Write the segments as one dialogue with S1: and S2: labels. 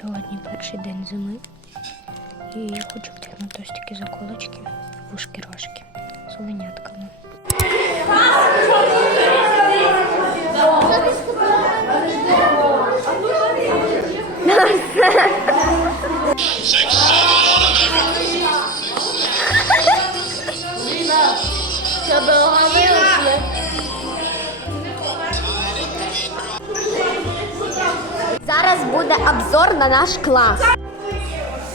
S1: Сьогодні перший день зими. І я хочу втягнути ось такі заколочки, вушки рожки з оленятками.
S2: Обзор на наш клас.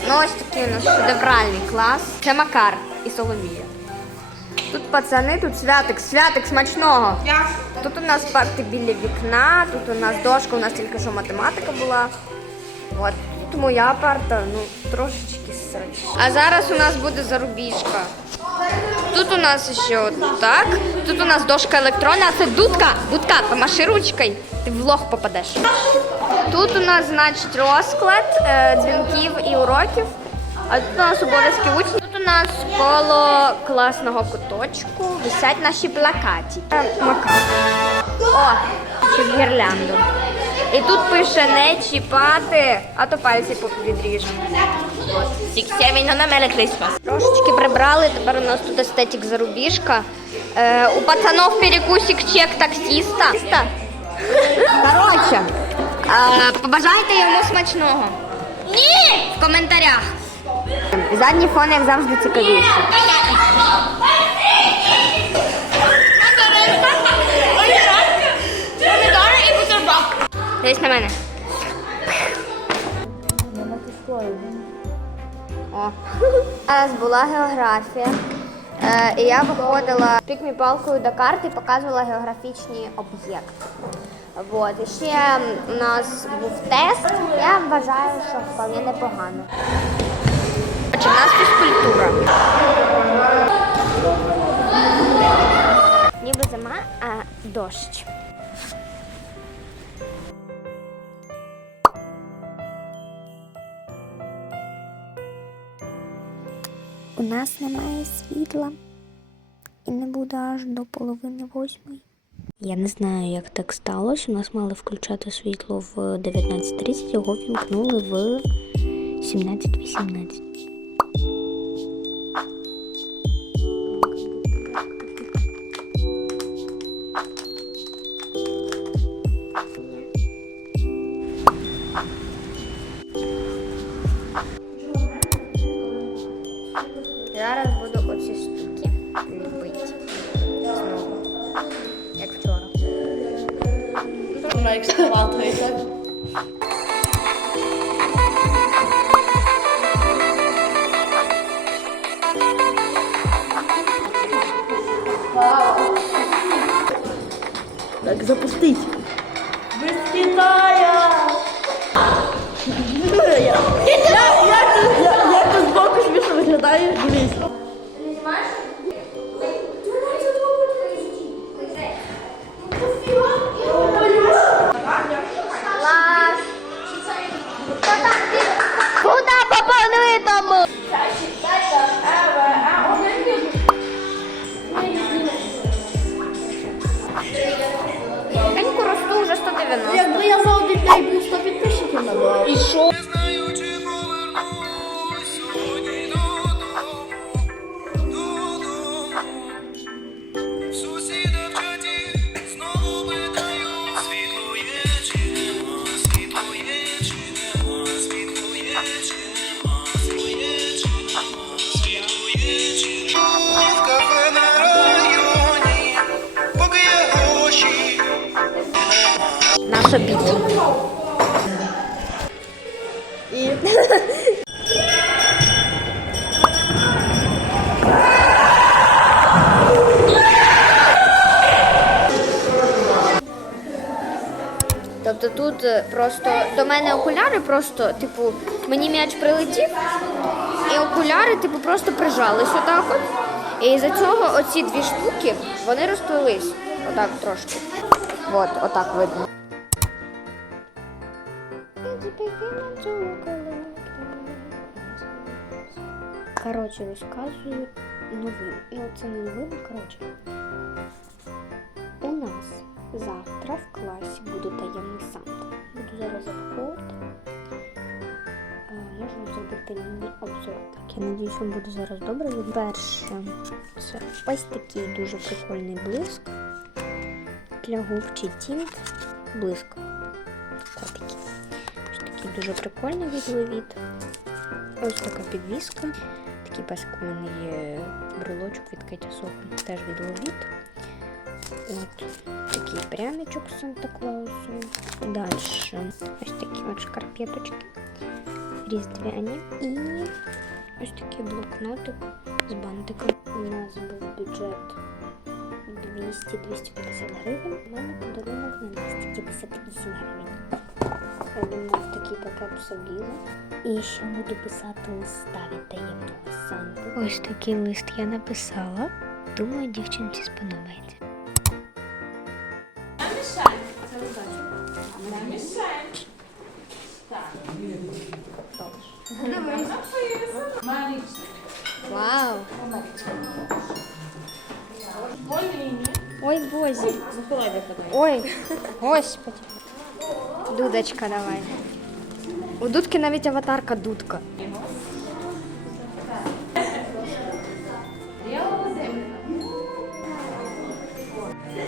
S2: Ну, ось такий у нас шедевральний клас. Це Макар і Соломія. Тут пацани, тут святик, святик смачного. Тут у нас парти біля вікна, тут у нас дошка, у нас тільки що математика була. От. Тут моя парта, ну, трошечки срач. А зараз у нас буде зарубіжка. Тут у нас ще так. Тут у нас дошка електронна, а це дудка. Дудка, помаши ручкою, ти в лох попадеш. Тут у нас, значить, розклад е, дзвінків і уроків. А тут у нас обов'язки учнів. Тут у нас коло класного куточку висять наші плакаті. Е, Макар. О, щоб гірлянду. І тут пише не чіпати, а то пальці відріжемо. Трошечки прибрали, тепер у нас тут естетик зарубіжка. Е, у пацанов перекусик чек таксиста. Коротше, е, побажайте йому смачного. Ні! В коментарях. Задній фон, як завжди, цікавіший. Дивись на мене. О. Зараз була географія. Е, і я виходила пікмі палкою до карти показувала географічні об'єкти. Вот. Ще у нас був тест. Я вважаю, що вполне непогано. Отже, у нас фізкультура. Ніби зима, а дощ.
S1: У нас немає світла і не буде аж до половини восьмої. Я не знаю, як так сталося. У нас мали включати світло в 19.30, його вімкнули в 17.18.
S3: Вона екскаватори, так? Так, запустить. Без Китая! Я, я, я, я, я тут збоку смішно виглядаю,
S2: Наш обід.
S3: І...
S2: Тобто тут е, просто до мене окуляри просто, типу, мені м'яч прилетів, і окуляри, типу, просто прижались отак от. І за цього оці дві штуки вони розплились. Отак трошки. От, отак видно.
S1: Коротше, розказую новину. Ну, це не новина, коротше. У нас завтра в класі буде таємний Санта. Буду зараз запаковувати. можемо зробити міні-обзор. Так, я надіюсь, вам буде зараз добре. Перше, це ось такий дуже прикольний блиск для губ чи тінт. Блиск. Котики. Ось такий дуже прикольний відловіт. Ось така підвіска. Такий паскований брелочок від Кеті Сохо. Теж відловіт. От такий пряничок з Санта-Клаусу. Далі ось такі от шкарпеточки різдвяні. І ось такий блокнотик з бантиком. У нас був бюджет 200-250 гривень. У мене подарунок на 258 гривень. Я думаю, в такий пакет влізе. І ще буду писати листа від таємного Санти. Ось такий лист я написала. Думаю, дівчинці сподобається. Вау! Ой, боже. Ой, господи.
S2: Дудочка давай. У дудки навіть аватарка дудка.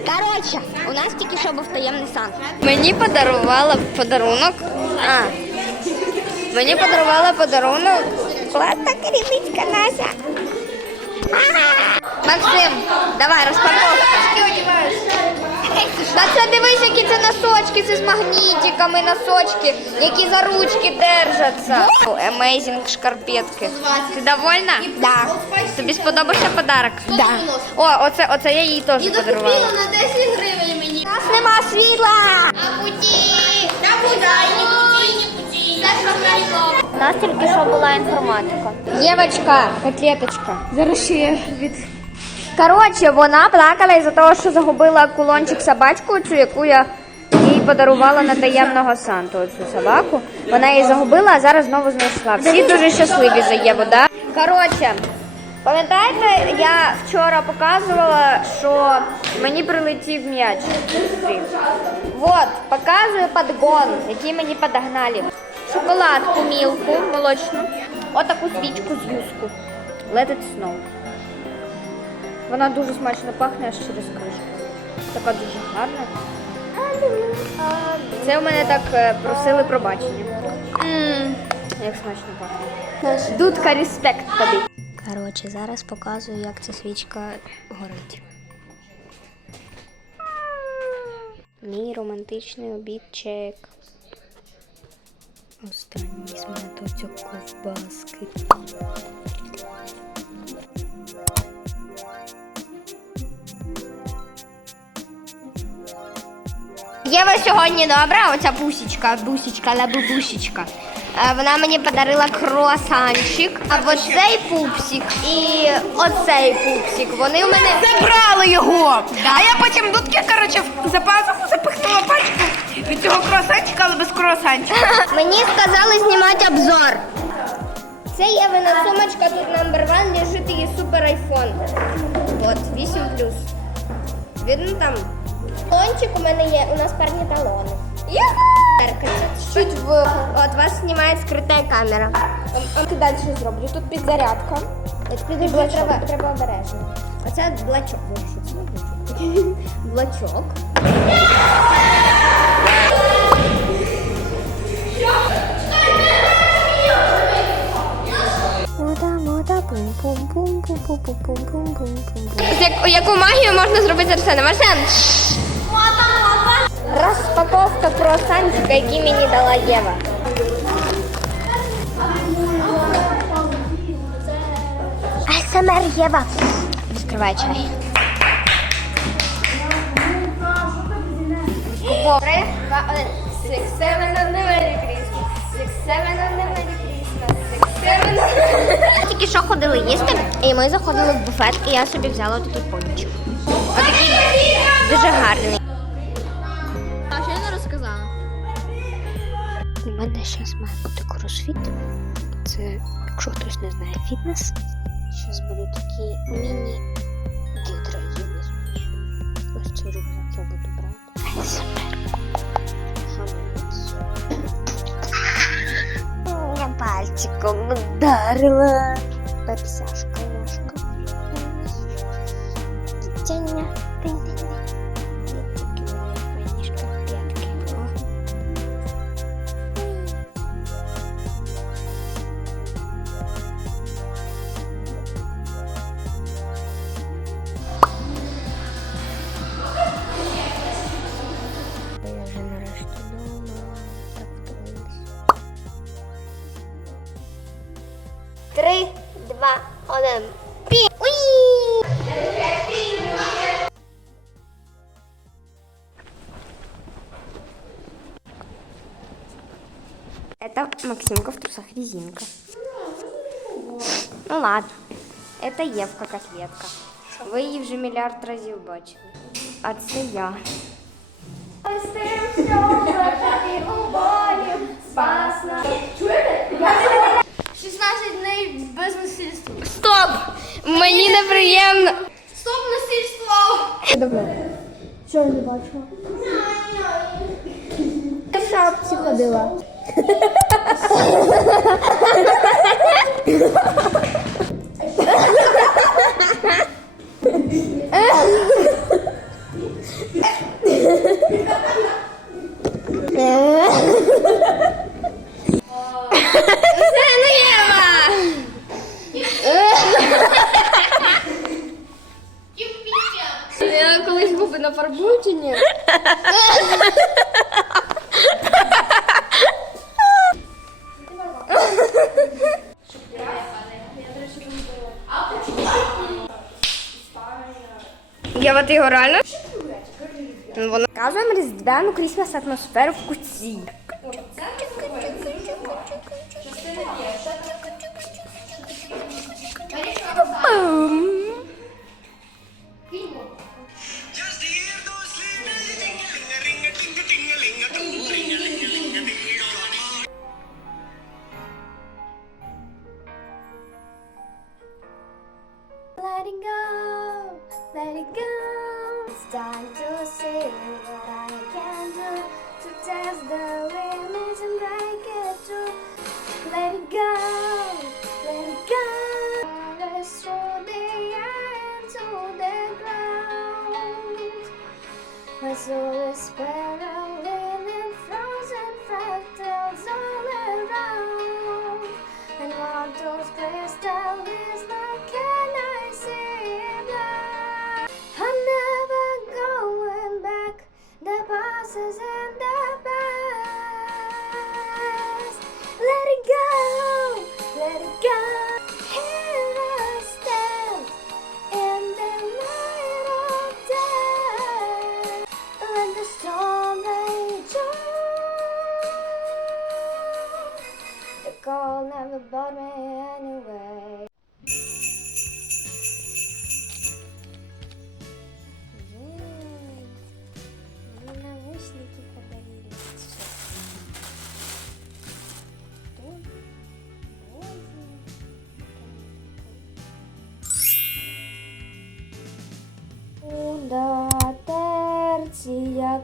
S2: Коротше, у нас тільки що був таємний сан. Мені подарувала подарунок. А. Мені подарувала подарунок. Класна керівничка Нася. Максим, давай розпаковка. Та це дивись, які це носочки, це з магнітиками носочки, які за ручки держаться. Amazing шкарпетки. Ти довольна? Да. Тобі сподобався подарок? Да. О, оце, оце я їй теж подарувала.
S3: на 10 гривень мені.
S2: У нас нема світла!
S3: А путі! Та путі, не путі, не путі. Це що
S2: У нас тільки що була інформатика. Євочка, котлеточка. Зараз ще я від. Коротше, вона плакала із-за того, що загубила кулончик собачку, цю, яку я їй подарувала на таємного Санту. Цю собаку. Вона її загубила, а зараз знову знайшла. Всі дуже щасливі за Єву, да? Коротше, пам'ятаєте, я вчора показувала, що мені прилетів м'яч. Вот, показую подгон, який мені подогнали. Шоколадку мілку, молочну, отаку свічку з юску. Let it snow. Вона дуже смачно пахне аж через кришку. Така дуже гарна. Це у мене так е, просили пробачення. Як смачно пахне. Дудка респект тобі.
S1: Коротше, зараз показую, як ця свічка горить. Мій романтичний обід чек. Останній сматочок ковбаски.
S2: Єва сьогодні добра, оця бусічка, бусічка, лабубусічка. Е, Вона мені подарила круасанчик, а оцей пупсик і оцей пупсик. Вони у мене
S4: Забрали його! А я потім дудки, коротше, за пазуху запихнула пачку від цього круасанчика, але без круасанчика.
S2: Мені сказали знімати обзор. Це Євина сумочка, тут number one, лежить її супер айфон. От, 8 Видно там? Талончик у мене є, у нас парні талони. Чуть в от вас знімає скрита камера. Ти далі зроблю. Тут підзарядка. Підожди, треба, треба обережно. Оце блачок. Блачок. Яку магію можна зробити з Арсеном? Арсен! Розпаковка круасанчика, який мені дала Єва. АСМР Єва. Відкривай чай. Тільки що ходили їсти, і ми заходили в буфет, і я собі взяла такий пончик. Отакий дуже гарний.
S1: Зараз має бути кросфіт. Це, якщо хтось не знає, фітнес. Зараз будуть такі міні гідра Ось цей рюкзак я буду брати. АСМР. Гаманець.
S5: пальчиком ударила. Пепсяшка
S2: Максимка в трусах резинка. Ну ладно. Это Євка котлетка. Ви її вже мільярд разів бачили. А це я. Стоп! Мені неприємно. Стоп, насильство!
S3: Що я не бачила? Ти в шапці ходила.
S2: Yeah. Вона Кажемо різдвяну крісмас атмосферу в куці.
S1: Just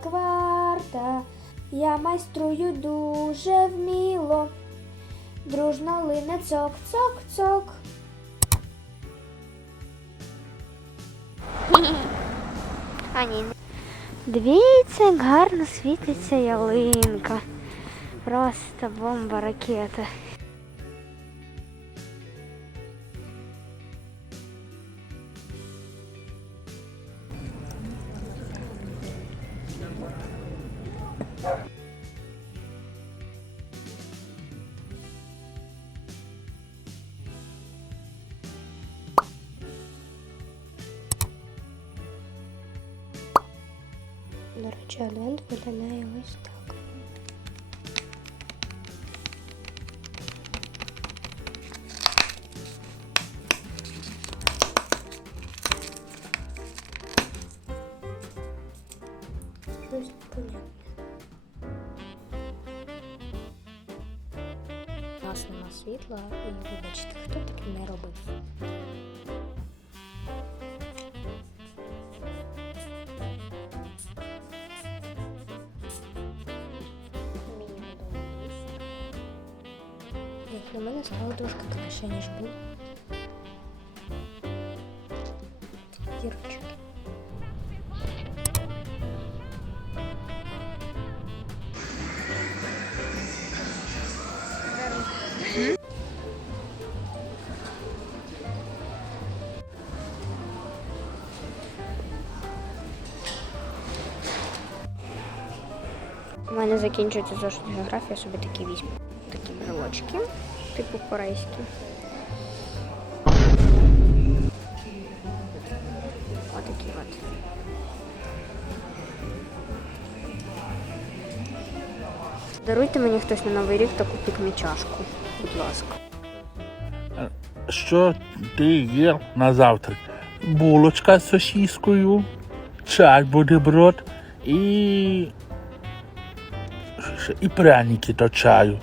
S2: кварта, я майструю дуже вміло. Дружно лине цок, цок, цок. А ні. Дивіться, як гарно світиться ялинка. Просто бомба ракета. Світла і вибачте, хто таке не робив. Подобається.
S1: Для мене стало трошки краще, ніж було. Дірочки. Мене закінчується зошит географія, собі такі візьму. Такі брелочки, типу корейські. Отакі от. Даруйте мені хтось на новий рік таку пікмі-чашку, будь ласка.
S6: Що ти їв на завтрак? Булочка з сосіскою, чай бутерброд і. Що? І пряники до чаю.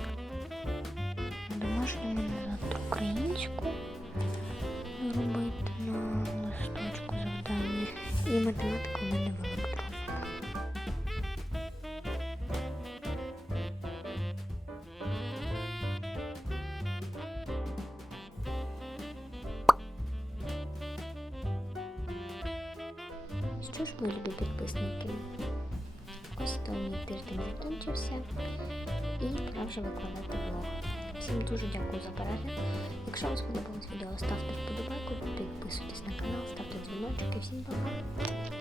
S1: Домашню мене завтра українську робити на листочку завдання. І математика у мене в електронах. Що ж, мої підписники? Тиждень закінчився і пора вже викладати влог. Всім дуже дякую за перегляд. Якщо вам сподобалось відео, ставте вподобайку, підписуйтесь на канал, ставте дзвіночки. Всім пока!